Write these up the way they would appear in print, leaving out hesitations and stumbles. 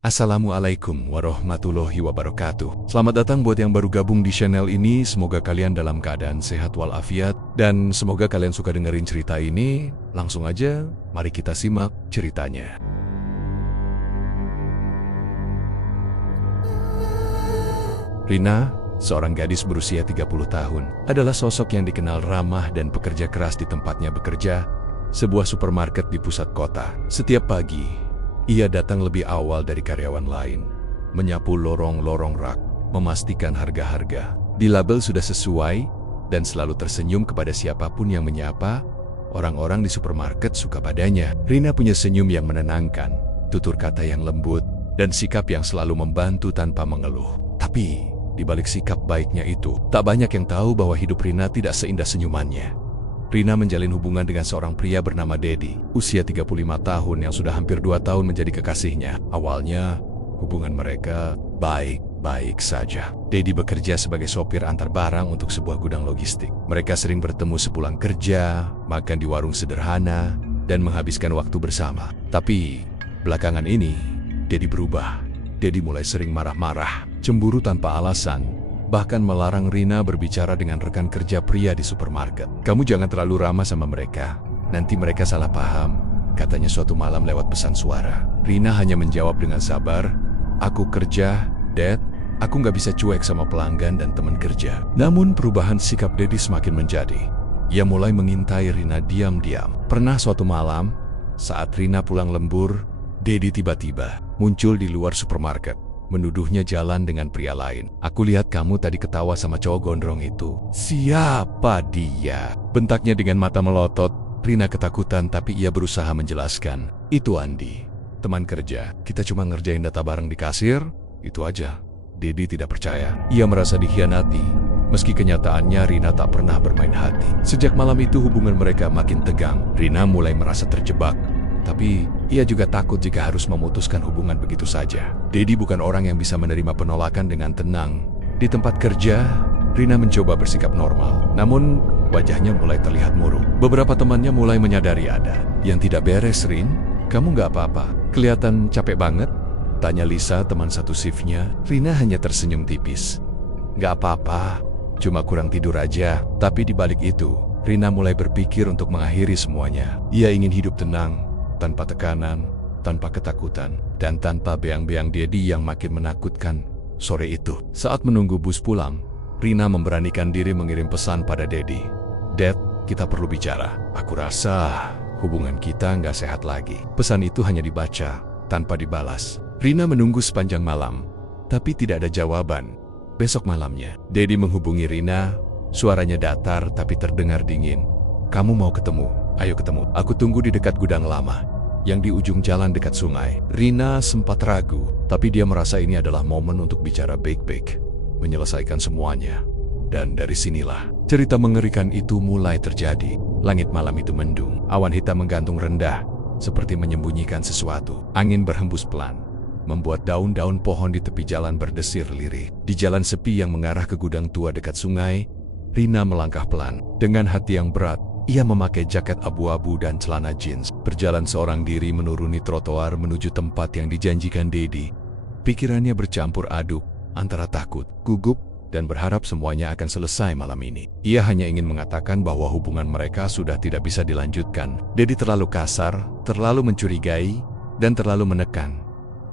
Assalamualaikum warahmatullahi wabarakatuh. Selamat datang buat yang baru gabung di channel ini. Semoga kalian dalam keadaan sehat walafiat. Dan semoga kalian suka dengerin cerita ini. Langsung aja, mari kita simak ceritanya. Rina, seorang gadis berusia 30 tahun, adalah sosok yang dikenal ramah dan pekerja keras di tempatnya bekerja, sebuah supermarket di pusat kota. Setiap pagi, ia datang lebih awal dari karyawan lain, menyapu lorong-lorong rak, memastikan harga-harga di label sudah sesuai, dan selalu tersenyum kepada siapapun yang menyapa. Orang-orang di supermarket suka padanya. Rina punya senyum yang menenangkan, tutur kata yang lembut, dan sikap yang selalu membantu tanpa mengeluh. Tapi, di balik sikap baiknya itu, tak banyak yang tahu bahwa hidup Rina tidak seindah senyumannya. Rina menjalin hubungan dengan seorang pria bernama Dedi, usia 35 tahun yang sudah hampir 2 tahun menjadi kekasihnya. Awalnya, hubungan mereka baik-baik saja. Dedi bekerja sebagai sopir antar barang untuk sebuah gudang logistik. Mereka sering bertemu sepulang kerja, makan di warung sederhana, dan menghabiskan waktu bersama. Tapi, belakangan ini, Dedi berubah. Dedi mulai sering marah-marah, cemburu tanpa alasan, bahkan melarang Rina berbicara dengan rekan kerja pria di supermarket. "Kamu jangan terlalu ramah sama mereka, nanti mereka salah paham," katanya suatu malam lewat pesan suara. Rina hanya menjawab dengan sabar, "Aku kerja, Dad. Aku nggak bisa cuek sama pelanggan dan teman kerja." Namun perubahan sikap Dedi semakin menjadi. Ia mulai mengintai Rina diam-diam. Pernah suatu malam, saat Rina pulang lembur, Dedi tiba-tiba muncul di luar supermarket, menuduhnya jalan dengan pria lain. "Aku lihat kamu tadi ketawa sama cowok gondrong itu." "Siapa dia?" bentaknya dengan mata melotot. Rina ketakutan tapi ia berusaha menjelaskan. "Itu Andi, teman kerja. Kita cuma ngerjain data barang di kasir, itu aja." Dedi tidak percaya. Ia merasa dikhianati, meski kenyataannya Rina tak pernah bermain hati. Sejak malam itu hubungan mereka makin tegang. Rina mulai merasa terjebak. Tapi, ia juga takut jika harus memutuskan hubungan begitu saja. Dedi bukan orang yang bisa menerima penolakan dengan tenang. Di tempat kerja, Rina mencoba bersikap normal. Namun, wajahnya mulai terlihat murung. Beberapa temannya mulai menyadari ada yang tidak beres. "Rin, kamu nggak apa-apa? Kelihatan capek banget?" tanya Lisa, teman satu shiftnya. Rina hanya tersenyum tipis. "Nggak apa-apa, cuma kurang tidur aja." Tapi di balik itu, Rina mulai berpikir untuk mengakhiri semuanya. Ia ingin hidup tenang, tanpa tekanan, tanpa ketakutan, dan tanpa beang-beang Dedi yang makin menakutkan. Sore itu, saat menunggu bus pulang, Rina memberanikan diri mengirim pesan pada Dedi. "Dad, kita perlu bicara. Aku rasa hubungan kita nggak sehat lagi." Pesan itu hanya dibaca, tanpa dibalas. Rina menunggu sepanjang malam, tapi tidak ada jawaban. Besok malamnya, Dedi menghubungi Rina, suaranya datar tapi terdengar dingin. "Kamu mau ketemu? Ayo ketemu. Aku tunggu di dekat gudang lama, yang di ujung jalan dekat sungai." Rina sempat ragu, tapi dia merasa ini adalah momen untuk bicara baik-baik, menyelesaikan semuanya. Dan dari sinilah, cerita mengerikan itu mulai terjadi. Langit malam itu mendung, awan hitam menggantung rendah, seperti menyembunyikan sesuatu. Angin berhembus pelan, membuat daun-daun pohon di tepi jalan berdesir lirih. Di jalan sepi yang mengarah ke gudang tua dekat sungai, Rina melangkah pelan. Dengan hati yang berat, ia memakai jaket abu-abu dan celana jeans, berjalan seorang diri menuruni trotoar menuju tempat yang dijanjikan Dedi. Pikirannya bercampur aduk antara takut, gugup, dan berharap semuanya akan selesai malam ini. Ia hanya ingin mengatakan bahwa hubungan mereka sudah tidak bisa dilanjutkan. Dedi terlalu kasar, terlalu mencurigai, dan terlalu menekan.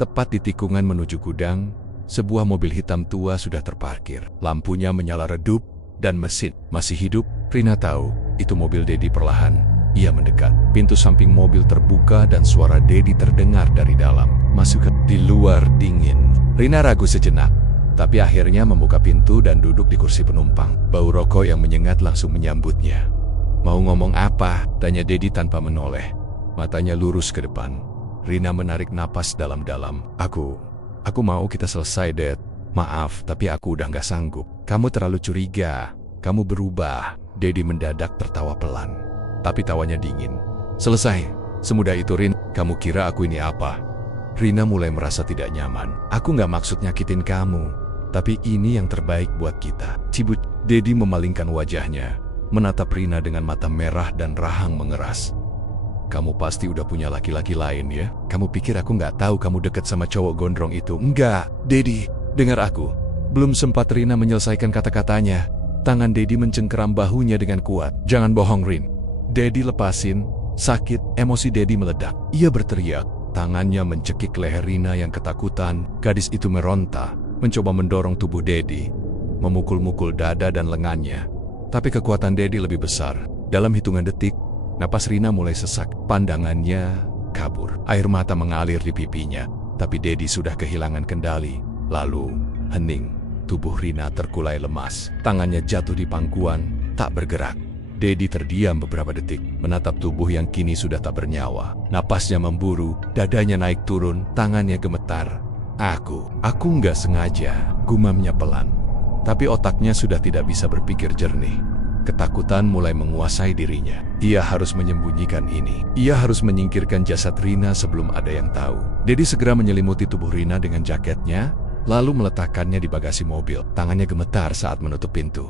Tepat di tikungan menuju gudang, sebuah mobil hitam tua sudah terparkir. Lampunya menyala redup, dan mesin masih hidup. Rina tahu, itu mobil Dedi. Perlahan, ia mendekat. Pintu samping mobil terbuka dan suara Dedi terdengar dari dalam. "Masuk ke..." Di luar dingin. Rina ragu sejenak, tapi akhirnya membuka pintu dan duduk di kursi penumpang. Bau rokok yang menyengat langsung menyambutnya. "Mau ngomong apa?" tanya Dedi tanpa menoleh. Matanya lurus ke depan. Rina menarik napas dalam-dalam. Aku mau kita selesai, Dad. Maaf, tapi aku udah nggak sanggup. Kamu terlalu curiga. Kamu berubah." Dedi mendadak tertawa pelan, tapi tawanya dingin. "Selesai? Semudah itu, Rin? Kamu kira aku ini apa?" Rina mulai merasa tidak nyaman. "Aku nggak maksud nyakitin kamu, tapi ini yang terbaik buat kita." Cibut. Dedi memalingkan wajahnya, menatap Rina dengan mata merah dan rahang mengeras. Kamu pasti udah punya laki-laki lain ya? Kamu pikir aku nggak tahu kamu deket sama cowok gondrong itu? Enggak, Dedi, dengar aku. Belum sempat Rina menyelesaikan kata-katanya, tangan Dedi mencengkeram bahunya dengan kuat. Jangan bohong, Rin. Dedi lepasin. Sakit, emosi Dedi meledak. Ia berteriak. Tangannya mencekik leher Rina yang ketakutan. Gadis itu meronta, mencoba mendorong tubuh Dedi, memukul-mukul dada dan lengannya. Tapi kekuatan Dedi lebih besar. Dalam hitungan detik, napas Rina mulai sesak. Pandangannya kabur. Air mata mengalir di pipinya. Tapi Dedi sudah kehilangan kendali. Lalu, hening. Tubuh Rina terkulai lemas. Tangannya jatuh di pangkuan, tak bergerak. Dedi terdiam beberapa detik, menatap tubuh yang kini sudah tak bernyawa. Napasnya memburu, dadanya naik turun, tangannya gemetar. Aku nggak sengaja, gumamnya pelan. Tapi otaknya sudah tidak bisa berpikir jernih. Ketakutan mulai menguasai dirinya. Ia harus menyembunyikan ini. Ia harus menyingkirkan jasad Rina sebelum ada yang tahu. Dedi segera menyelimuti tubuh Rina dengan jaketnya, lalu meletakkannya di bagasi mobil. Tangannya gemetar saat menutup pintu.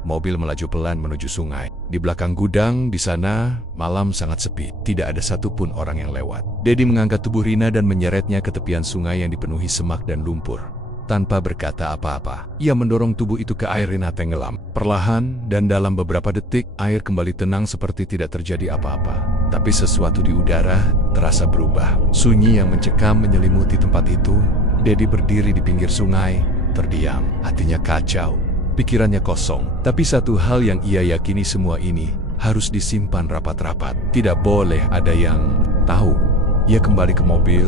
Mobil melaju pelan menuju sungai. Di belakang gudang, di sana, malam sangat sepi. Tidak ada satupun orang yang lewat. Dedi mengangkat tubuh Rina dan menyeretnya ke tepian sungai yang dipenuhi semak dan lumpur. Tanpa berkata apa-apa, ia mendorong tubuh itu ke air. Rina tenggelam. Perlahan dan dalam beberapa detik, air kembali tenang seperti tidak terjadi apa-apa. Tapi sesuatu di udara terasa berubah. Sunyi yang mencekam menyelimuti tempat itu. Dedi berdiri di pinggir sungai, terdiam. Hatinya kacau. Pikirannya kosong, tapi satu hal yang ia yakini, semua ini harus disimpan rapat-rapat. Tidak boleh ada yang tahu. Ia kembali ke mobil,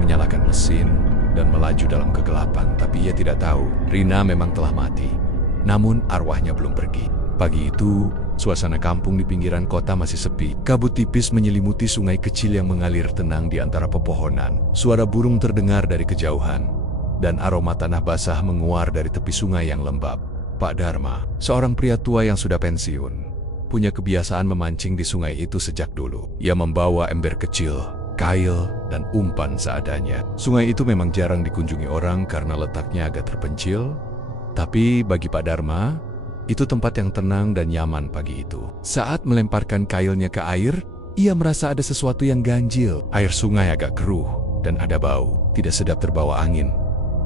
menyalakan mesin, dan melaju dalam kegelapan. Tapi ia tidak tahu, Rina memang telah mati. Namun arwahnya belum pergi. Pagi itu, suasana kampung di pinggiran kota masih sepi. Kabut tipis menyelimuti sungai kecil yang mengalir tenang di antara pepohonan. Suara burung terdengar dari kejauhan, dan aroma tanah basah menguar dari tepi sungai yang lembab. Pak Dharma, seorang pria tua yang sudah pensiun, punya kebiasaan memancing di sungai itu sejak dulu. Ia membawa ember kecil, kail, dan umpan seadanya. Sungai itu memang jarang dikunjungi orang karena letaknya agak terpencil, tapi bagi Pak Dharma, itu tempat yang tenang dan nyaman pagi itu. Saat melemparkan kailnya ke air, ia merasa ada sesuatu yang ganjil. Air sungai agak keruh dan ada bau, tidak sedap terbawa angin.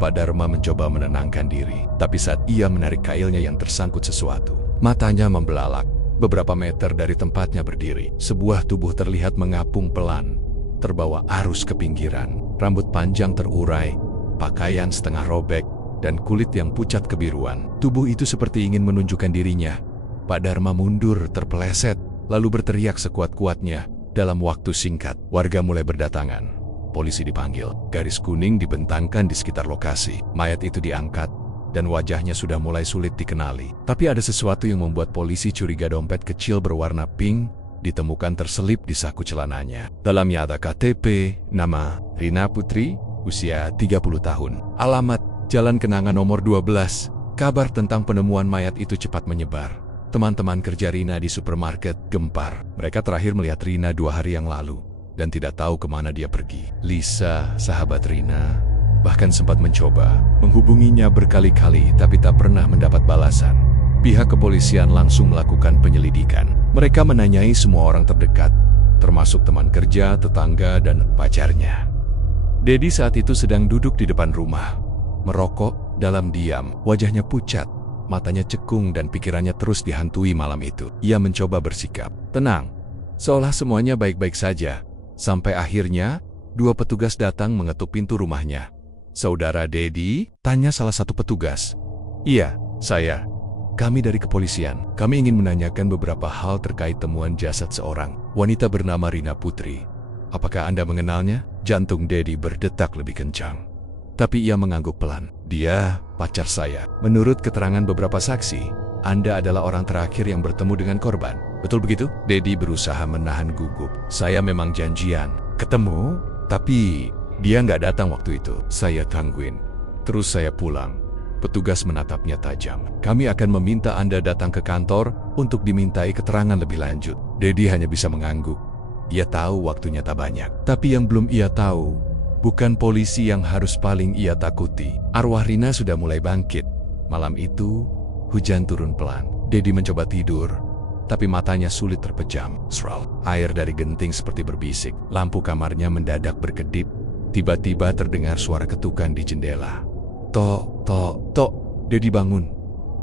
Pak Dharma mencoba menenangkan diri, tapi saat ia menarik kailnya yang tersangkut sesuatu, matanya membelalak. Beberapa meter dari tempatnya berdiri, sebuah tubuh terlihat mengapung pelan, terbawa arus ke pinggiran. Rambut panjang terurai, pakaian setengah robek, dan kulit yang pucat kebiruan. Tubuh itu seperti ingin menunjukkan dirinya. Pak Dharma mundur terpeleset, lalu berteriak sekuat-kuatnya. Dalam waktu singkat, warga mulai berdatangan. Polisi dipanggil, garis kuning dibentangkan di sekitar lokasi. Mayat itu diangkat, dan wajahnya sudah mulai sulit dikenali. Tapi ada sesuatu yang membuat polisi curiga. Dompet kecil berwarna pink ditemukan terselip di saku celananya. Dalamnya ada KTP, nama Rina Putri, usia 30 tahun. Alamat, Jalan Kenangan nomor 12. Kabar tentang penemuan mayat itu cepat menyebar. Teman-teman kerja Rina di supermarket gempar. Mereka terakhir melihat Rina 2 hari yang lalu, dan tidak tahu kemana dia pergi. Lisa, sahabat Rina, bahkan sempat mencoba menghubunginya berkali-kali, tapi tak pernah mendapat balasan. Pihak kepolisian langsung melakukan penyelidikan. Mereka menanyai semua orang terdekat, termasuk teman kerja, tetangga, dan pacarnya. Dedi saat itu sedang duduk di depan rumah, merokok dalam diam. Wajahnya pucat, matanya cekung, dan pikirannya terus dihantui malam itu. Ia mencoba bersikap tenang, seolah semuanya baik-baik saja. Sampai akhirnya, 2 petugas datang mengetuk pintu rumahnya. "Saudara Dedi?" tanya salah satu petugas. "Iya, saya. Kami dari kepolisian. Kami ingin menanyakan beberapa hal terkait temuan jasad seorang wanita bernama Rina Putri. Apakah Anda mengenalnya?" Jantung Dedi berdetak lebih kencang. Tapi ia mengangguk pelan. "Dia pacar saya. Menurut keterangan beberapa saksi, Anda adalah orang terakhir yang bertemu dengan korban. Betul begitu?" Dedi berusaha menahan gugup. "Saya memang janjian ketemu, tapi dia nggak datang waktu itu. Saya tungguin, terus saya pulang." Petugas menatapnya tajam. "Kami akan meminta Anda datang ke kantor untuk dimintai keterangan lebih lanjut." Dedi hanya bisa mengangguk. Ia tahu waktunya tak banyak. Tapi yang belum ia tahu, bukan polisi yang harus paling ia takuti. Arwah Rina sudah mulai bangkit. Malam itu, hujan turun pelan. Dedi mencoba tidur, tapi matanya sulit terpejam. Sral. Air dari genting seperti berbisik. Lampu kamarnya mendadak berkedip. Tiba-tiba terdengar suara ketukan di jendela. Tok, tok, tok. Dedi bangun.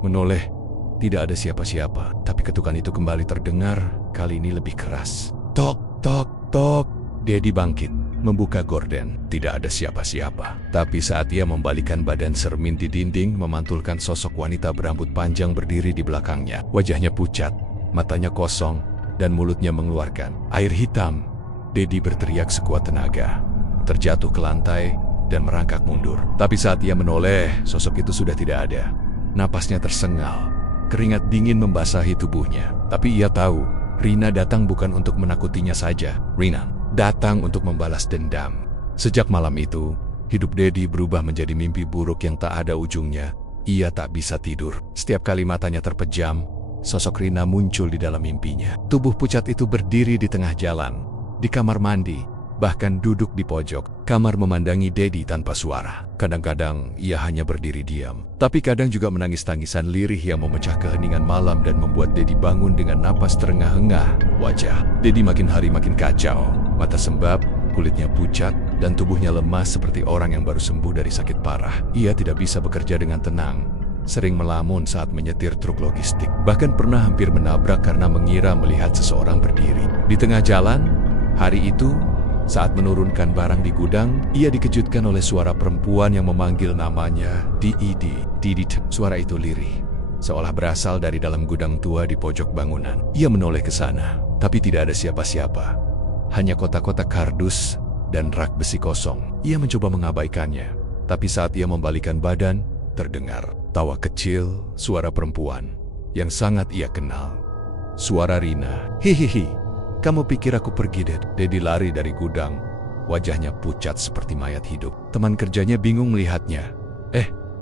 Menoleh. Tidak ada siapa-siapa, tapi ketukan itu kembali terdengar, kali ini lebih keras. Tok, tok, tok. Dedi bangkit, membuka gorden. Tidak ada siapa-siapa. Tapi saat ia membalikkan badan cermin di dinding, memantulkan sosok wanita berambut panjang berdiri di belakangnya. Wajahnya pucat, matanya kosong, dan mulutnya mengeluarkan air hitam. Dedi berteriak sekuat tenaga, terjatuh ke lantai, dan merangkak mundur. Tapi saat ia menoleh, sosok itu sudah tidak ada. Napasnya tersengal. Keringat dingin membasahi tubuhnya. Tapi ia tahu, Rina datang bukan untuk menakutinya saja. Rina datang untuk membalas dendam. Sejak malam itu, hidup Dedi berubah menjadi mimpi buruk yang tak ada ujungnya. Ia tak bisa tidur. Setiap kali matanya terpejam, sosok Rina muncul di dalam mimpinya. Tubuh pucat itu berdiri di tengah jalan, di kamar mandi, bahkan duduk di pojok. Kamar memandangi Dedi tanpa suara. Kadang-kadang ia hanya berdiri diam, tapi kadang juga menangis tangisan lirih yang memecah keheningan malam dan membuat Dedi bangun dengan napas terengah-engah. Wajah Dedi makin hari makin kacau. Mata sembab, kulitnya pucat, dan tubuhnya lemas seperti orang yang baru sembuh dari sakit parah. Ia tidak bisa bekerja dengan tenang, sering melamun saat menyetir truk logistik. Bahkan pernah hampir menabrak karena mengira melihat seseorang berdiri di tengah jalan. Hari itu, saat menurunkan barang di gudang, ia dikejutkan oleh suara perempuan yang memanggil namanya. Didit. Suara itu lirih, seolah berasal dari dalam gudang tua di pojok bangunan. Ia menoleh ke sana, tapi tidak ada siapa-siapa. Hanya kotak-kotak kardus dan rak besi kosong. Ia mencoba mengabaikannya, tapi saat ia membalikkan badan, terdengar tawa kecil, suara perempuan yang sangat ia kenal. Suara Rina. Hihihi. Kamu pikir aku pergi, Ded? Dedi lari dari gudang. Wajahnya pucat seperti mayat hidup. Teman kerjanya bingung melihatnya.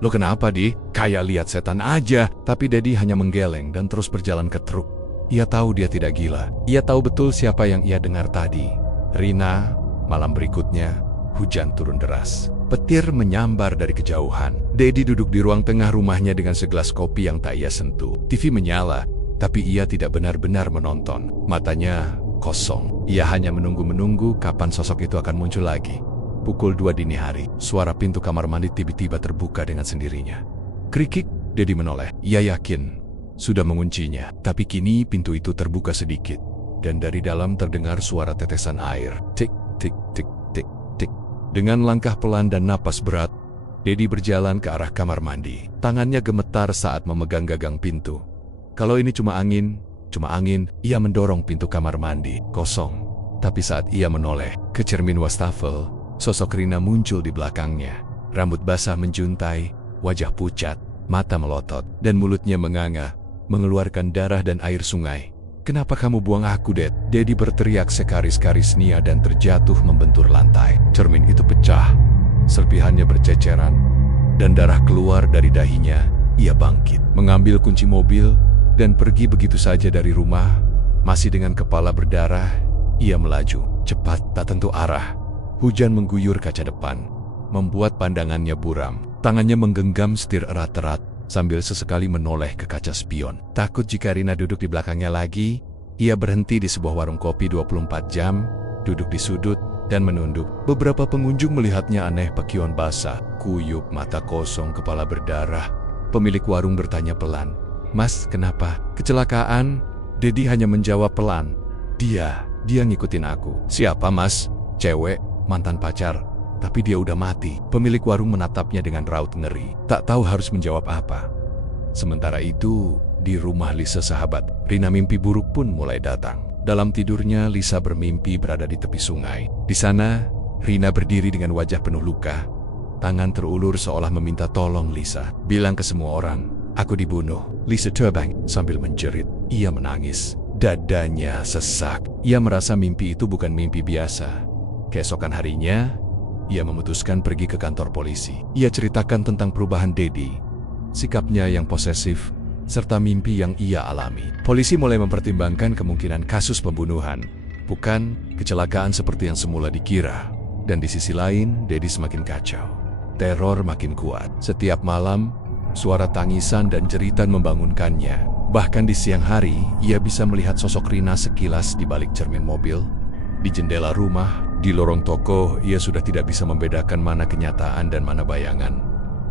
Lo kenapa, Di? Kayak lihat setan aja. Tapi Dedi hanya menggeleng dan terus berjalan ke truk. Ia tahu dia tidak gila. Ia tahu betul siapa yang ia dengar tadi. Rina. Malam berikutnya, hujan turun deras. Petir menyambar dari kejauhan. Dedi duduk di ruang tengah rumahnya dengan segelas kopi yang tak ia sentuh. TV menyala, tapi ia tidak benar-benar menonton. Matanya kosong. Ia hanya menunggu-menunggu kapan sosok itu akan muncul lagi. Pukul 2 dini hari, suara pintu kamar mandi tiba-tiba terbuka dengan sendirinya. Krikik, Dedi menoleh. Ia yakin sudah menguncinya, tapi kini pintu itu terbuka sedikit, dan dari dalam terdengar suara tetesan air. Tik, tik, tik, tik, tik. Dengan langkah pelan dan napas berat, Dedi berjalan ke arah kamar mandi. Tangannya gemetar saat memegang gagang pintu. Kalau ini cuma angin, ia mendorong pintu kamar mandi. Kosong. Tapi saat ia menoleh ke cermin wastafel, sosok Rina muncul di belakangnya. Rambut basah menjuntai, wajah pucat, mata melotot, dan mulutnya menganga, mengeluarkan darah dan air sungai. Kenapa kamu buang aku, Ded? Dedi berteriak sekaris-karis nia dan terjatuh membentur lantai. Cermin itu pecah, serpihannya berceceran, dan darah keluar dari dahinya. Ia bangkit, mengambil kunci mobil, dan pergi begitu saja dari rumah. Masih dengan kepala berdarah, ia melaju, cepat tak tentu arah. Hujan mengguyur kaca depan, membuat pandangannya buram. Tangannya menggenggam setir erat-erat, sambil sesekali menoleh ke kaca spion. Takut jika Rina duduk di belakangnya lagi, ia berhenti di sebuah warung kopi 24 jam, duduk di sudut, dan menunduk. Beberapa pengunjung melihatnya aneh, pakion basah, kuyup, mata kosong, kepala berdarah. Pemilik warung bertanya pelan, Mas, kenapa? Kecelakaan? Dedi hanya menjawab pelan. Dia ngikutin aku. Siapa, Mas? Cewek, mantan pacar. Tapi dia udah mati. Pemilik warung menatapnya dengan raut ngeri. Tak tahu harus menjawab apa. Sementara itu, di rumah Lisa sahabat, Rina mimpi buruk pun mulai datang. Dalam tidurnya, Lisa bermimpi berada di tepi sungai. Di sana, Rina berdiri dengan wajah penuh luka. Tangan terulur seolah meminta tolong Lisa. Bilang ke semua orang, aku dibunuh. Lisa terbang sambil menjerit. Ia menangis. Dadanya sesak. Ia merasa mimpi itu bukan mimpi biasa. Keesokan harinya, ia memutuskan pergi ke kantor polisi. Ia ceritakan tentang perubahan Dedi, sikapnya yang posesif, serta mimpi yang ia alami. Polisi mulai mempertimbangkan kemungkinan kasus pembunuhan, bukan kecelakaan seperti yang semula dikira. Dan di sisi lain, Dedi semakin kacau. Teror makin kuat. Setiap malam, suara tangisan dan jeritan membangunkannya. Bahkan di siang hari, ia bisa melihat sosok Rina sekilas di balik cermin mobil, di jendela rumah, di lorong toko. Ia sudah tidak bisa membedakan mana kenyataan dan mana bayangan.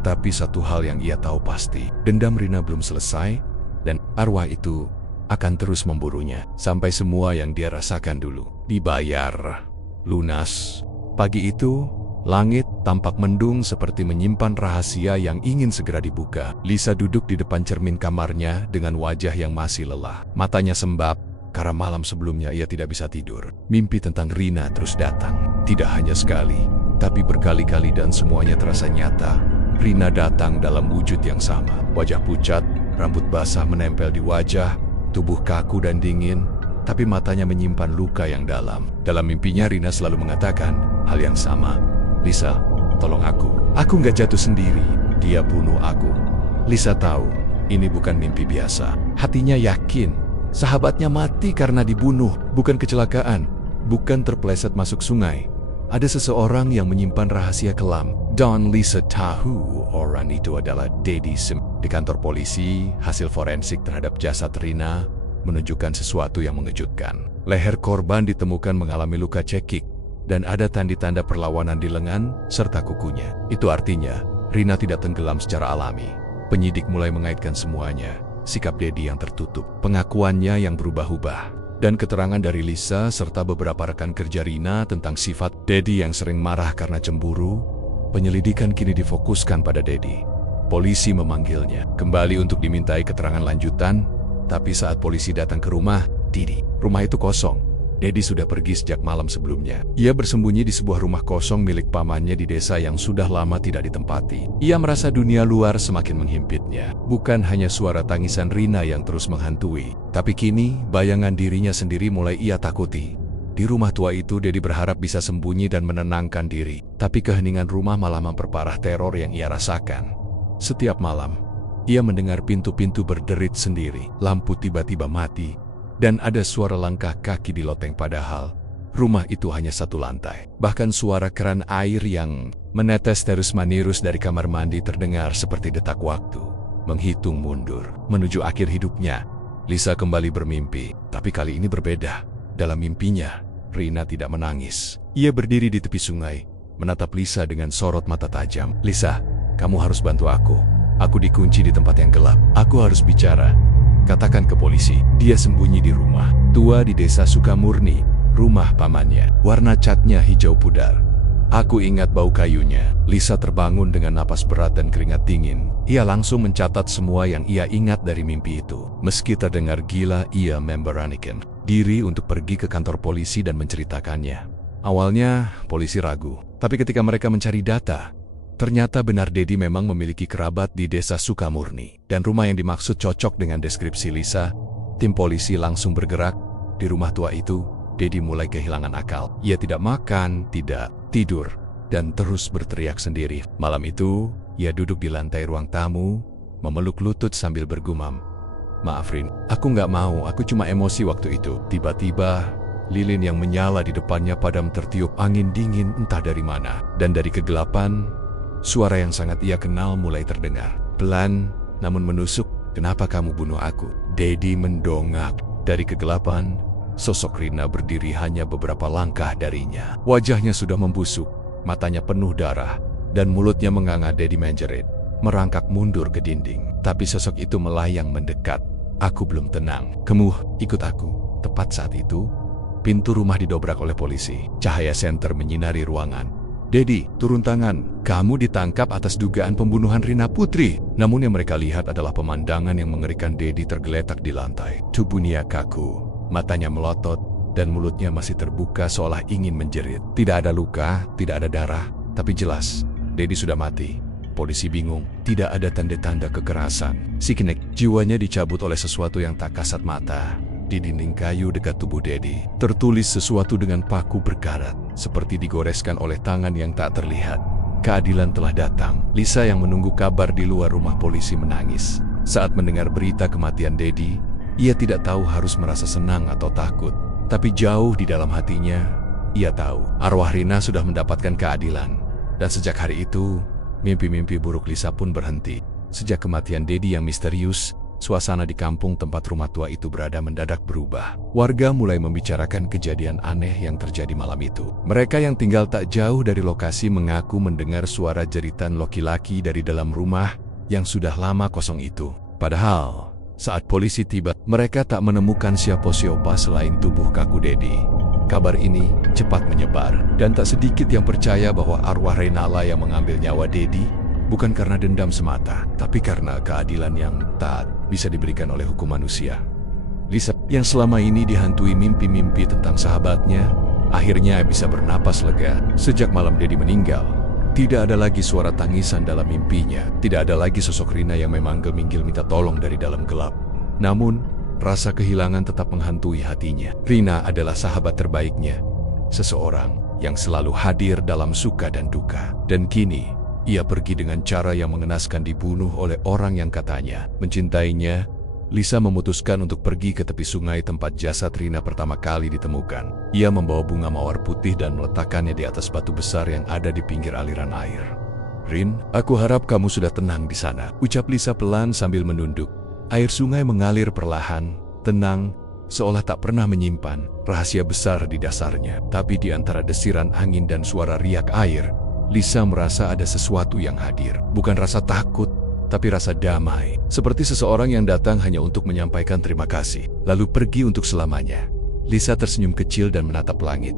Tapi satu hal yang ia tahu pasti, dendam Rina belum selesai, dan arwah itu akan terus memburunya, sampai semua yang dia rasakan dulu dibayar lunas. Pagi itu, langit tampak mendung seperti menyimpan rahasia yang ingin segera dibuka. Lisa duduk di depan cermin kamarnya dengan wajah yang masih lelah. Matanya sembab, karena malam sebelumnya ia tidak bisa tidur. Mimpi tentang Rina terus datang. Tidak hanya sekali, tapi berkali-kali dan semuanya terasa nyata. Rina datang dalam wujud yang sama. Wajah pucat, rambut basah menempel di wajah, tubuh kaku dan dingin, tapi matanya menyimpan luka yang dalam. Dalam mimpinya Rina selalu mengatakan hal yang sama. Lisa, tolong aku. Aku nggak jatuh sendiri. Dia bunuh aku. Lisa tahu, ini bukan mimpi biasa. Hatinya yakin, sahabatnya mati karena dibunuh, bukan kecelakaan, bukan terpeleset masuk sungai. Ada seseorang yang menyimpan rahasia kelam. Dan Lisa tahu orang itu adalah Daddy Sim. Di kantor polisi, hasil forensik terhadap jasad Rina menunjukkan sesuatu yang mengejutkan. Leher korban ditemukan mengalami luka cekik, dan ada tanda-tanda perlawanan di lengan serta kukunya. Itu artinya, Rina tidak tenggelam secara alami. Penyidik mulai mengaitkan semuanya. Sikap Daddy yang tertutup, pengakuannya yang berubah-ubah, dan keterangan dari Lisa serta beberapa rekan kerja Rina tentang sifat Daddy yang sering marah karena cemburu. Penyelidikan kini difokuskan pada Daddy. Polisi memanggilnya kembali untuk dimintai keterangan lanjutan, tapi saat polisi datang ke rumah rumah itu kosong. Daddy sudah pergi sejak malam sebelumnya. Ia bersembunyi di sebuah rumah kosong milik pamannya di desa yang sudah lama tidak ditempati. Ia merasa dunia luar semakin menghimpitnya. Bukan hanya suara tangisan Rina yang terus menghantui, tapi kini bayangan dirinya sendiri mulai ia takuti. Di rumah tua itu, Daddy berharap bisa sembunyi dan menenangkan diri. Tapi keheningan rumah malah memperparah teror yang ia rasakan. Setiap malam, ia mendengar pintu-pintu berderit sendiri. Lampu tiba-tiba mati, dan ada suara langkah kaki di loteng, padahal rumah itu hanya satu lantai. Bahkan suara keran air yang menetes terus-menerus dari kamar mandi terdengar seperti detak waktu menghitung mundur menuju akhir hidupnya. Lisa kembali bermimpi, tapi kali ini berbeda. Dalam mimpinya, Rina tidak menangis. Ia berdiri di tepi sungai, menatap Lisa dengan sorot mata tajam. Lisa, kamu harus bantu aku. Aku dikunci di tempat yang gelap. Aku harus bicara. Katakan ke polisi, dia sembunyi di rumah tua di desa Sukamurni, rumah pamannya. Warna catnya hijau pudar. Aku ingat bau kayunya. Lisa terbangun dengan napas berat dan keringat dingin. Ia langsung mencatat semua yang ia ingat dari mimpi itu. Meski terdengar gila, ia memberanikan diri untuk pergi ke kantor polisi dan menceritakannya. Awalnya, polisi ragu. Tapi ketika mereka mencari data, ternyata benar Daddy memang memiliki kerabat di desa Sukamurni. Dan rumah yang dimaksud cocok dengan deskripsi Lisa. Tim polisi langsung bergerak. Di rumah tua itu, Daddy mulai kehilangan akal. Ia tidak makan, tidak tidur, dan terus berteriak sendiri. Malam itu, ia duduk di lantai ruang tamu, memeluk lutut sambil bergumam. Maaf Rin, aku nggak mau, aku cuma emosi waktu itu. Tiba-tiba, lilin yang menyala di depannya padam tertiup angin dingin entah dari mana. Dan dari kegelapan, suara yang sangat ia kenal mulai terdengar. Pelan, namun menusuk, kenapa kamu bunuh aku? Daddy mendongak. Dari kegelapan, sosok Rina berdiri hanya beberapa langkah darinya. Wajahnya sudah membusuk, matanya penuh darah, dan mulutnya menganga. Daddy menjerit, merangkak mundur ke dinding. Tapi sosok itu melayang mendekat. Aku belum tenang. Kamu ikut aku. Tepat saat itu, pintu rumah didobrak oleh polisi. Cahaya senter menyinari ruangan. Daddy, turun tangan. Kamu ditangkap atas dugaan pembunuhan Rina Putri. Namun yang mereka lihat adalah pemandangan yang mengerikan. Daddy tergeletak di lantai. Tubuhnya kaku, matanya melotot, dan mulutnya masih terbuka seolah ingin menjerit. Tidak ada luka, tidak ada darah, tapi jelas, Daddy sudah mati. Polisi bingung, tidak ada tanda-tanda kekerasan. Si Kinek, jiwanya dicabut oleh sesuatu yang tak kasat mata. Di dinding kayu dekat tubuh Daddy, tertulis sesuatu dengan paku berkarat, seperti digoreskan oleh tangan yang tak terlihat. Keadilan telah datang. Lisa yang menunggu kabar di luar rumah polisi menangis. Saat mendengar berita kematian Daddy, ia tidak tahu harus merasa senang atau takut. Tapi jauh di dalam hatinya, ia tahu arwah Rina sudah mendapatkan keadilan. Dan sejak hari itu, mimpi-mimpi buruk Lisa pun berhenti. Sejak kematian Daddy yang misterius, suasana di kampung tempat rumah tua itu berada mendadak berubah. Warga mulai membicarakan kejadian aneh yang terjadi malam itu. Mereka yang tinggal tak jauh dari lokasi mengaku mendengar suara jeritan laki-laki dari dalam rumah yang sudah lama kosong itu. Padahal, saat polisi tiba, mereka tak menemukan siapa-siapa selain tubuh kaku Dedi. Kabar ini cepat menyebar, dan tak sedikit yang percaya bahwa arwah Renala yang mengambil nyawa Dedi bukan karena dendam semata, tapi karena keadilan yang tak bisa diberikan oleh hukum manusia. Lisa, yang selama ini dihantui mimpi-mimpi tentang sahabatnya, akhirnya bisa bernapas lega. Sejak malam Dedi meninggal, tidak ada lagi suara tangisan dalam mimpinya. Tidak ada lagi sosok Rina yang memanggil-minggil minta tolong dari dalam gelap. Namun, rasa kehilangan tetap menghantui hatinya. Rina adalah sahabat terbaiknya, seseorang yang selalu hadir dalam suka dan duka. Dan kini, ia pergi dengan cara yang mengenaskan, dibunuh oleh orang yang katanya mencintainya. Lisa memutuskan untuk pergi ke tepi sungai tempat jasad Rina pertama kali ditemukan. Ia membawa bunga mawar putih dan meletakkannya di atas batu besar yang ada di pinggir aliran air. "Rin, aku harap kamu sudah tenang di sana," ucap Lisa pelan sambil menunduk. Air sungai mengalir perlahan, tenang, seolah tak pernah menyimpan rahasia besar di dasarnya. Tapi di antara desiran angin dan suara riak air, Lisa merasa ada sesuatu yang hadir. Bukan rasa takut, tapi rasa damai. Seperti seseorang yang datang hanya untuk menyampaikan terima kasih, lalu pergi untuk selamanya. Lisa tersenyum kecil dan menatap langit.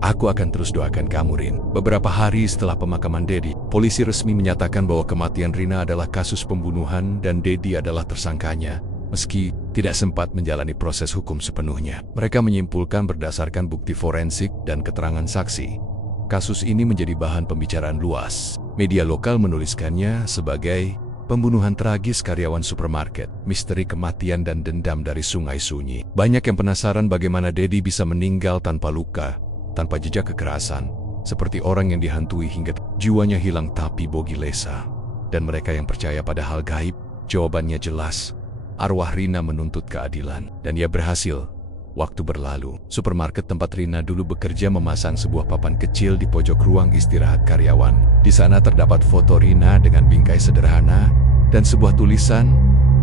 "Aku akan terus doakan kamu, Rin." Beberapa hari setelah pemakaman Dedi, polisi resmi menyatakan bahwa kematian Rina adalah kasus pembunuhan dan Dedi adalah tersangkanya, meski tidak sempat menjalani proses hukum sepenuhnya. Mereka menyimpulkan berdasarkan bukti forensik dan keterangan saksi. Kasus ini menjadi bahan pembicaraan luas. Media lokal menuliskannya sebagai pembunuhan tragis karyawan supermarket, misteri kematian dan dendam dari Sungai Sunyi. Banyak yang penasaran bagaimana Dedi bisa meninggal tanpa luka, tanpa jejak kekerasan, seperti orang yang dihantui hingga jiwanya hilang. Tapi bagi Lisa dan mereka yang percaya pada hal gaib, jawabannya jelas. Arwah Rina menuntut keadilan, dan ia berhasil. Waktu berlalu, supermarket tempat Rina dulu bekerja memasang sebuah papan kecil di pojok ruang istirahat karyawan. Di sana terdapat foto Rina dengan bingkai sederhana dan sebuah tulisan,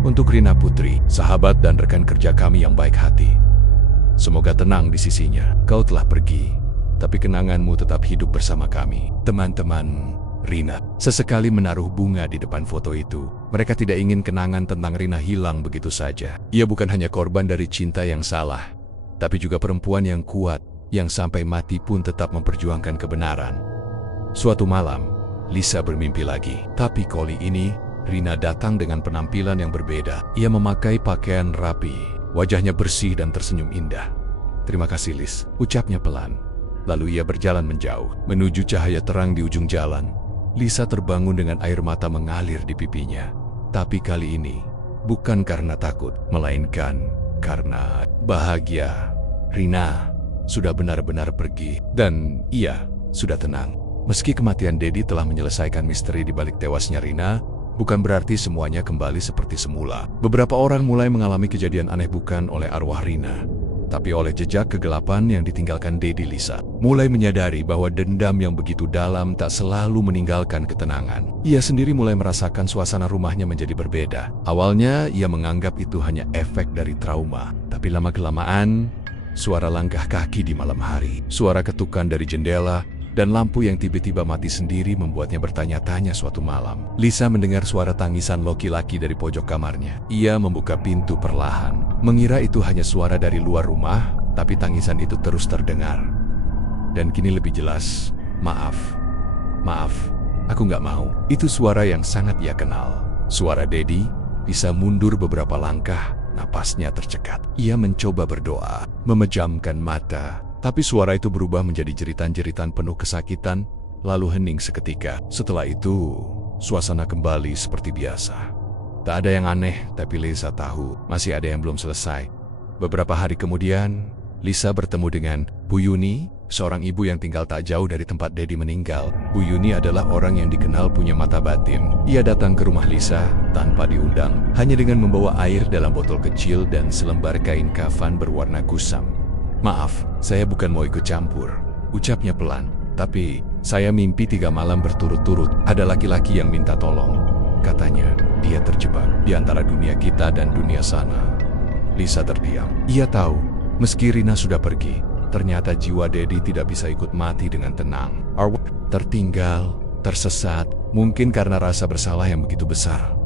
"Untuk Rina Putri, sahabat dan rekan kerja kami yang baik hati. Semoga tenang di sisinya. Kau telah pergi, tapi kenanganmu tetap hidup bersama kami. Teman-teman Rina." Sesekali menaruh bunga di depan foto itu. Mereka tidak ingin kenangan tentang Rina hilang begitu saja. Ia bukan hanya korban dari cinta yang salah, tapi juga perempuan yang kuat, yang sampai mati pun tetap memperjuangkan kebenaran. Suatu malam, Lisa bermimpi lagi. Tapi kali ini, Rina datang dengan penampilan yang berbeda. Ia memakai pakaian rapi, wajahnya bersih dan tersenyum indah. "Terima kasih, Lis," ucapnya pelan. Lalu ia berjalan menjauh, menuju cahaya terang di ujung jalan. Lisa terbangun dengan air mata mengalir di pipinya. Tapi kali ini, bukan karena takut, melainkan karena bahagia. Rina sudah benar-benar pergi, dan ia sudah tenang. Meski kematian Dedi telah menyelesaikan misteri di balik tewasnya Rina, bukan berarti semuanya kembali seperti semula. Beberapa orang mulai mengalami kejadian aneh bukan oleh arwah Rina, tapi oleh jejak kegelapan yang ditinggalkan Dedi. Lisa mulai menyadari bahwa dendam yang begitu dalam tak selalu meninggalkan ketenangan. Ia sendiri mulai merasakan suasana rumahnya menjadi berbeda. Awalnya ia menganggap itu hanya efek dari trauma, tapi lama-kelamaan, suara langkah kaki di malam hari, suara ketukan dari jendela, dan lampu yang tiba-tiba mati sendiri membuatnya bertanya-tanya. Suatu malam, Lisa mendengar suara tangisan laki-laki dari pojok kamarnya. Ia membuka pintu perlahan, mengira itu hanya suara dari luar rumah, tapi tangisan itu terus terdengar. Dan kini lebih jelas, "Maaf, aku nggak mau." Itu suara yang sangat ia kenal. Suara Dedi. Lisa mundur beberapa langkah, napasnya tercekat. Ia mencoba berdoa, memejamkan mata. Tapi suara itu berubah menjadi jeritan-jeritan penuh kesakitan, lalu hening seketika. Setelah itu, suasana kembali seperti biasa. Tak ada yang aneh, tapi Lisa tahu masih ada yang belum selesai. Beberapa hari kemudian, Lisa bertemu dengan Bu Yuni, seorang ibu yang tinggal tak jauh dari tempat Dedi meninggal. Bu Yuni adalah orang yang dikenal punya mata batin. Ia datang ke rumah Lisa tanpa diundang, hanya dengan membawa air dalam botol kecil dan selembar kain kafan berwarna kusam. "Maaf, saya bukan mau ikut campur," ucapnya pelan. "Tapi, saya mimpi 3 malam berturut-turut ada laki-laki yang minta tolong." katanya. Dia terjebak di antara dunia kita dan dunia sana. Lisa terdiam. Ia tahu, meski Rina sudah pergi, ternyata jiwa Dedi tidak bisa ikut mati dengan tenang. Arwah tertinggal, tersesat, mungkin karena rasa bersalah yang begitu besar.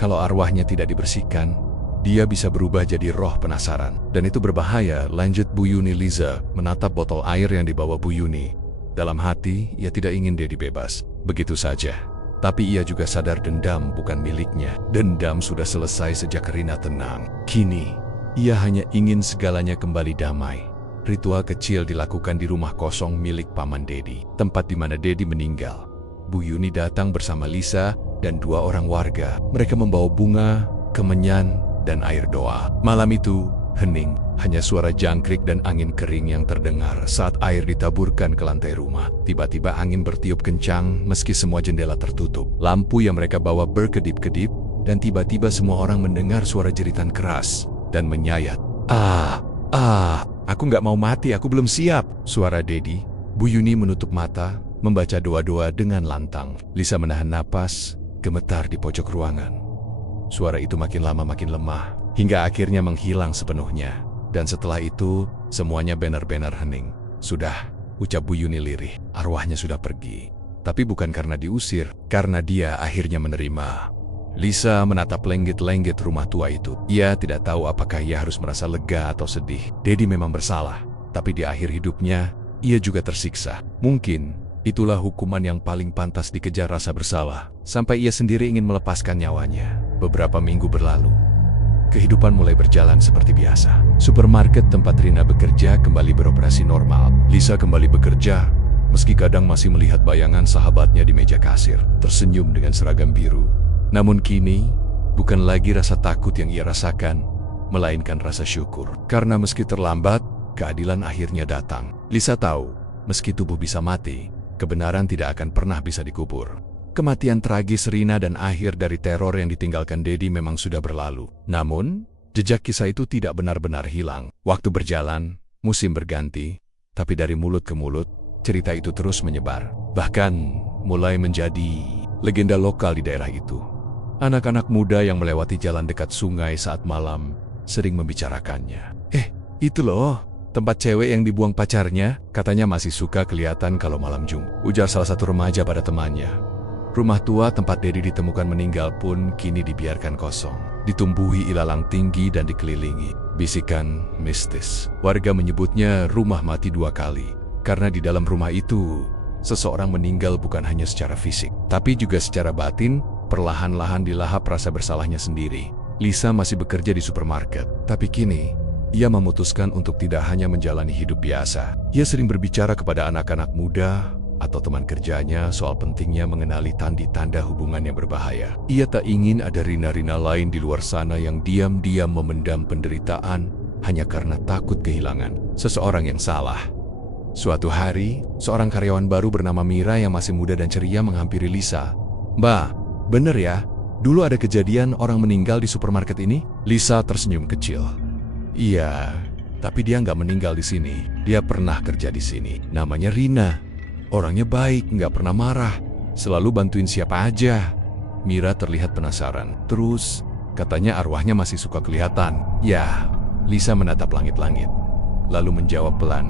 Kalau arwahnya tidak dibersihkan, dia bisa berubah jadi roh penasaran. Dan itu berbahaya, lanjut Bu Yuni. Liza menatap botol air yang dibawa Bu Yuni. Dalam hati, ia tidak ingin Dedi bebas begitu saja. Tapi ia juga sadar dendam bukan miliknya. Dendam sudah selesai sejak Rina tenang. Kini, ia hanya ingin segalanya kembali damai. Ritual kecil dilakukan di rumah kosong milik Paman Dedi, tempat di mana Dedi meninggal. Bu Yuni datang bersama Lisa dan 2 orang warga. Mereka membawa bunga, kemenyan, dan air doa. Malam itu hening, hanya suara jangkrik dan angin kering yang terdengar saat air ditaburkan ke lantai rumah. Tiba-tiba angin bertiup kencang meski semua jendela tertutup. Lampu yang mereka bawa berkedip-kedip dan tiba-tiba semua orang mendengar suara jeritan keras dan menyayat. Aku nggak mau mati, aku belum siap. Suara Dedi. Bu Yuni menutup mata, membaca doa-doa dengan lantang. Lisa menahan napas, gemetar di pojok ruangan. Suara itu makin lama makin lemah, hingga akhirnya menghilang sepenuhnya. Dan setelah itu, semuanya benar-benar hening. Sudah, ucap Bu Yuni lirih, arwahnya sudah pergi. Tapi bukan karena diusir, karena dia akhirnya menerima. Lisa menatap lenggit-lenggit rumah tua itu. Ia tidak tahu apakah ia harus merasa lega atau sedih. Dedi memang bersalah, tapi di akhir hidupnya, ia juga tersiksa. Mungkin itulah hukuman yang paling pantas dikejar rasa bersalah, sampai ia sendiri ingin melepaskan nyawanya. Beberapa minggu berlalu, kehidupan mulai berjalan seperti biasa. Supermarket tempat Rina bekerja kembali beroperasi normal. Lisa kembali bekerja, meski kadang masih melihat bayangan sahabatnya di meja kasir, tersenyum dengan seragam biru. Namun kini, bukan lagi rasa takut yang ia rasakan, melainkan rasa syukur. Karena meski terlambat, keadilan akhirnya datang. Lisa tahu, meski tubuh bisa mati, kebenaran tidak akan pernah bisa dikubur. Kematian tragis Rina dan akhir dari teror yang ditinggalkan Dedi memang sudah berlalu. Namun, jejak kisah itu tidak benar-benar hilang. Waktu berjalan, musim berganti, tapi dari mulut ke mulut, cerita itu terus menyebar. Bahkan, mulai menjadi legenda lokal di daerah itu. Anak-anak muda yang melewati jalan dekat sungai saat malam sering membicarakannya. Itu loh, tempat cewek yang dibuang pacarnya, katanya masih suka kelihatan kalau malam Jumat, ujar salah satu remaja pada temannya. Rumah tua tempat Dedi ditemukan meninggal pun kini dibiarkan kosong, ditumbuhi ilalang tinggi dan dikelilingi bisikan mistis. Warga menyebutnya rumah mati 2 kali, karena di dalam rumah itu, seseorang meninggal bukan hanya secara fisik, tapi juga secara batin, perlahan-lahan dilahap rasa bersalahnya sendiri. Lisa masih bekerja di supermarket, tapi kini, ia memutuskan untuk tidak hanya menjalani hidup biasa. Ia sering berbicara kepada anak-anak muda atau teman kerjanya soal pentingnya mengenali tanda-tanda hubungan yang berbahaya. Ia tak ingin ada Rina-Rina lain di luar sana yang diam-diam memendam penderitaan hanya karena takut kehilangan seseorang yang salah. Suatu hari, seorang karyawan baru bernama Mira yang masih muda dan ceria menghampiri Lisa. "Mbak, bener ya? Dulu ada kejadian orang meninggal di supermarket ini?" Lisa tersenyum kecil. "Iya, tapi dia nggak meninggal di sini. Dia pernah kerja di sini. Namanya Rina. Orangnya baik, nggak pernah marah. Selalu bantuin siapa aja." Mira terlihat penasaran. "Terus, katanya arwahnya masih suka kelihatan." "Ya." Lisa menatap langit-langit, lalu menjawab pelan.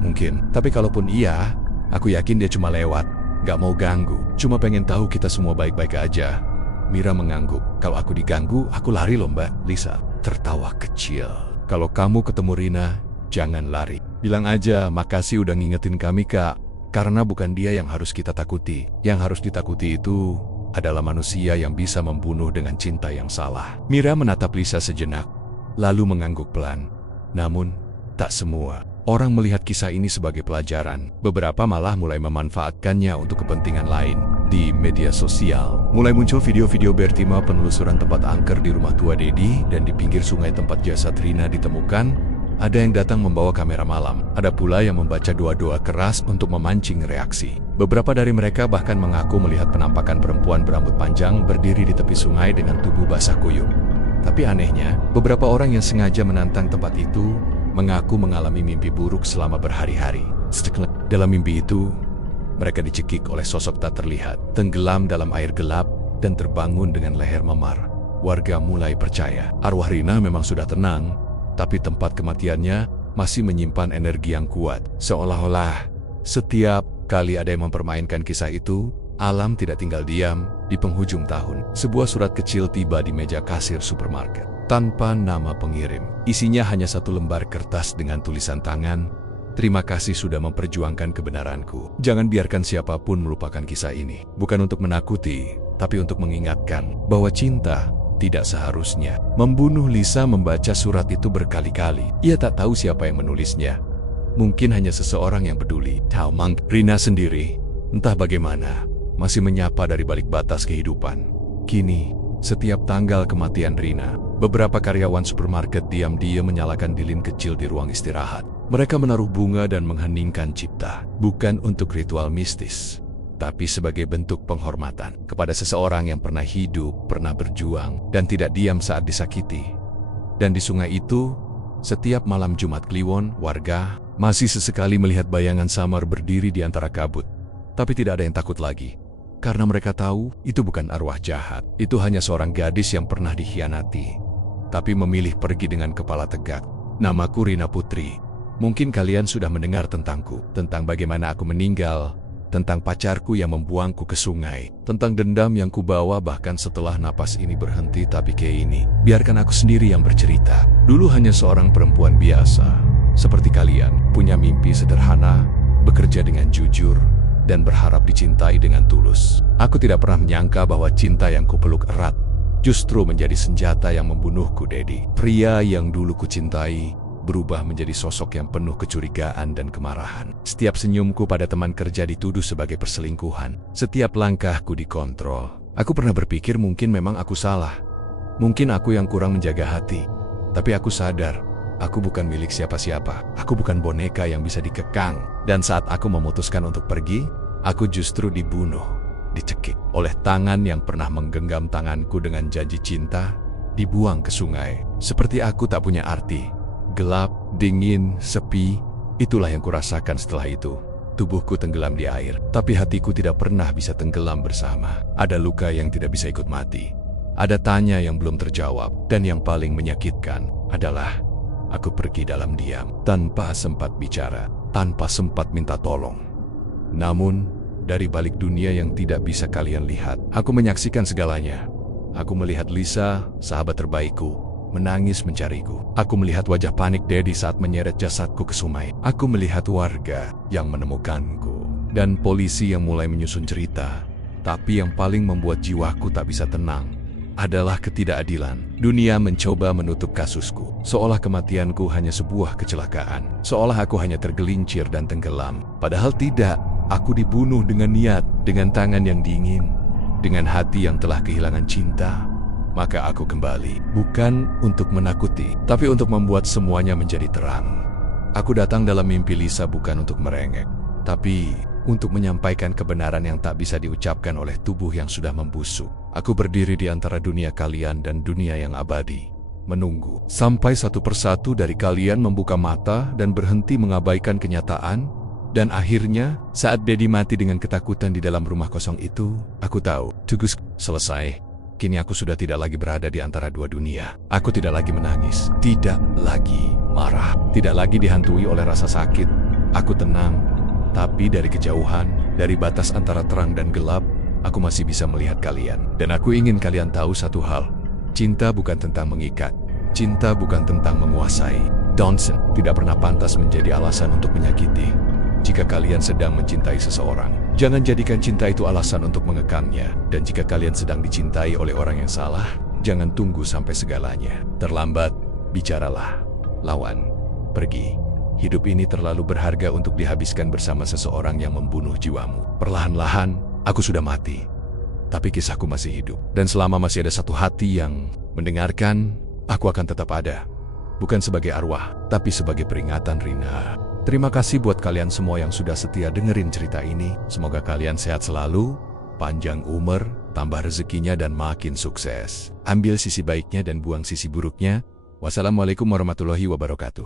"Mungkin, tapi kalaupun iya, aku yakin dia cuma lewat. Nggak mau ganggu. Cuma pengen tahu kita semua baik-baik aja." Mira mengangguk. "Kalau aku diganggu, aku lari loh Mbak." Lisa tertawa kecil. "Kalau kamu ketemu Rina, jangan lari. Bilang aja, makasih udah ngingetin kami Kak. Karena bukan dia yang harus kita takuti. Yang harus ditakuti itu adalah manusia yang bisa membunuh dengan cinta yang salah." Mira menatap Lisa sejenak, lalu mengangguk pelan. Namun, tak semua orang melihat kisah ini sebagai pelajaran. Beberapa malah mulai memanfaatkannya untuk kepentingan lain. Di media sosial, mulai muncul video-video Bertima penelusuran tempat angker di rumah tua Dedi dan di pinggir sungai tempat jasad Rina ditemukan. Ada yang datang membawa kamera malam. Ada pula yang membaca doa-doa keras untuk memancing reaksi. Beberapa dari mereka bahkan mengaku melihat penampakan perempuan berambut panjang berdiri di tepi sungai dengan tubuh basah kuyup. Tapi anehnya, beberapa orang yang sengaja menantang tempat itu mengaku mengalami mimpi buruk selama berhari-hari. Dalam mimpi itu, mereka dicekik oleh sosok tak terlihat, tenggelam dalam air gelap, dan terbangun dengan leher memar. Warga mulai percaya arwah Rina memang sudah tenang, tapi tempat kematiannya masih menyimpan energi yang kuat. Seolah-olah setiap kali ada yang mempermainkan kisah itu, alam tidak tinggal diam. Di penghujung tahun, sebuah surat kecil tiba di meja kasir supermarket. Tanpa nama pengirim, isinya hanya satu lembar kertas dengan tulisan tangan, "Terima kasih sudah memperjuangkan kebenaranku. Jangan biarkan siapapun melupakan kisah ini." Bukan untuk menakuti, tapi untuk mengingatkan bahwa cinta tidak seharusnya membunuh. Lisa membaca surat itu berkali-kali. Ia tak tahu siapa yang menulisnya. Mungkin hanya seseorang yang peduli. Rina sendiri, entah bagaimana, masih menyapa dari balik batas kehidupan. Kini, setiap tanggal kematian Rina, beberapa karyawan supermarket diam-diam menyalakan lilin kecil di ruang istirahat. Mereka menaruh bunga dan mengheningkan cipta, bukan untuk ritual mistis, tapi sebagai bentuk penghormatan kepada seseorang yang pernah hidup, pernah berjuang, dan tidak diam saat disakiti. Dan di sungai itu, setiap malam Jumat Kliwon, warga masih sesekali melihat bayangan samar berdiri di antara kabut. Tapi tidak ada yang takut lagi, karena mereka tahu itu bukan arwah jahat. Itu hanya seorang gadis yang pernah dikhianati, tapi memilih pergi dengan kepala tegak. Namaku Rina Putri. Mungkin kalian sudah mendengar tentangku, tentang bagaimana aku meninggal, tentang pacarku yang membuangku ke sungai, tentang dendam yang kubawa bahkan setelah napas ini berhenti. Tapi kayak ini, biarkan aku sendiri yang bercerita. Dulu hanya seorang perempuan biasa, seperti kalian, punya mimpi sederhana, bekerja dengan jujur, dan berharap dicintai dengan tulus. Aku tidak pernah menyangka bahwa cinta yang kupeluk erat justru menjadi senjata yang membunuhku. Dedi, pria yang dulu kucintai, berubah menjadi sosok yang penuh kecurigaan dan kemarahan. Setiap senyumku pada teman kerja dituduh sebagai perselingkuhan. Setiap langkahku dikontrol. Aku pernah berpikir mungkin memang aku salah. Mungkin aku yang kurang menjaga hati. Tapi aku sadar, aku bukan milik siapa-siapa. Aku bukan boneka yang bisa dikekang. Dan saat aku memutuskan untuk pergi, aku justru dibunuh, dicekik oleh tangan yang pernah menggenggam tanganku dengan janji cinta, dibuang ke sungai. Seperti aku tak punya arti. Gelap, dingin, sepi, itulah yang kurasakan setelah itu. Tubuhku tenggelam di air, tapi hatiku tidak pernah bisa tenggelam bersama. Ada luka yang tidak bisa ikut mati. Ada tanya yang belum terjawab, dan yang paling menyakitkan adalah aku pergi dalam diam, tanpa sempat bicara, tanpa sempat minta tolong. Namun, dari balik dunia yang tidak bisa kalian lihat, aku menyaksikan segalanya. Aku melihat Lisa, sahabat terbaikku, menangis mencariku. Aku melihat wajah panik Dedi saat menyeret jasadku ke sungai. Aku melihat warga yang menemukanku, dan polisi yang mulai menyusun cerita. Tapi yang paling membuat jiwaku tak bisa tenang adalah ketidakadilan. Dunia mencoba menutup kasusku, seolah kematianku hanya sebuah kecelakaan, seolah aku hanya tergelincir dan tenggelam. Padahal tidak, aku dibunuh dengan niat, dengan tangan yang dingin, dengan hati yang telah kehilangan cinta. Maka aku kembali, bukan untuk menakuti, tapi untuk membuat semuanya menjadi terang. Aku datang dalam mimpi Lisa bukan untuk merengek, tapi untuk menyampaikan kebenaran yang tak bisa diucapkan oleh tubuh yang sudah membusuk. Aku berdiri di antara dunia kalian dan dunia yang abadi, menunggu sampai satu persatu dari kalian membuka mata dan berhenti mengabaikan kenyataan. Dan akhirnya, saat Dedi mati dengan ketakutan di dalam rumah kosong itu, aku tahu, tugas selesai. Kini aku sudah tidak lagi berada di antara dua dunia. Aku tidak lagi menangis, tidak lagi marah, tidak lagi dihantui oleh rasa sakit. Aku tenang, tapi dari kejauhan, dari batas antara terang dan gelap, aku masih bisa melihat kalian. Dan aku ingin kalian tahu satu hal. Cinta bukan tentang mengikat. Cinta bukan tentang menguasai. Dawson tidak pernah pantas menjadi alasan untuk menyakiti. Jika kalian sedang mencintai seseorang, jangan jadikan cinta itu alasan untuk mengekangnya. Dan jika kalian sedang dicintai oleh orang yang salah, jangan tunggu sampai segalanya terlambat. Bicaralah, lawan, pergi. Hidup ini terlalu berharga untuk dihabiskan bersama seseorang yang membunuh jiwamu. Perlahan-lahan, aku sudah mati. Tapi kisahku masih hidup. Dan selama masih ada satu hati yang mendengarkan, aku akan tetap ada. Bukan sebagai arwah, tapi sebagai peringatan. Rina. Terima kasih buat kalian semua yang sudah setia dengerin cerita ini. Semoga kalian sehat selalu, panjang umur, tambah rezekinya dan makin sukses. Ambil sisi baiknya dan buang sisi buruknya. Wassalamualaikum warahmatullahi wabarakatuh.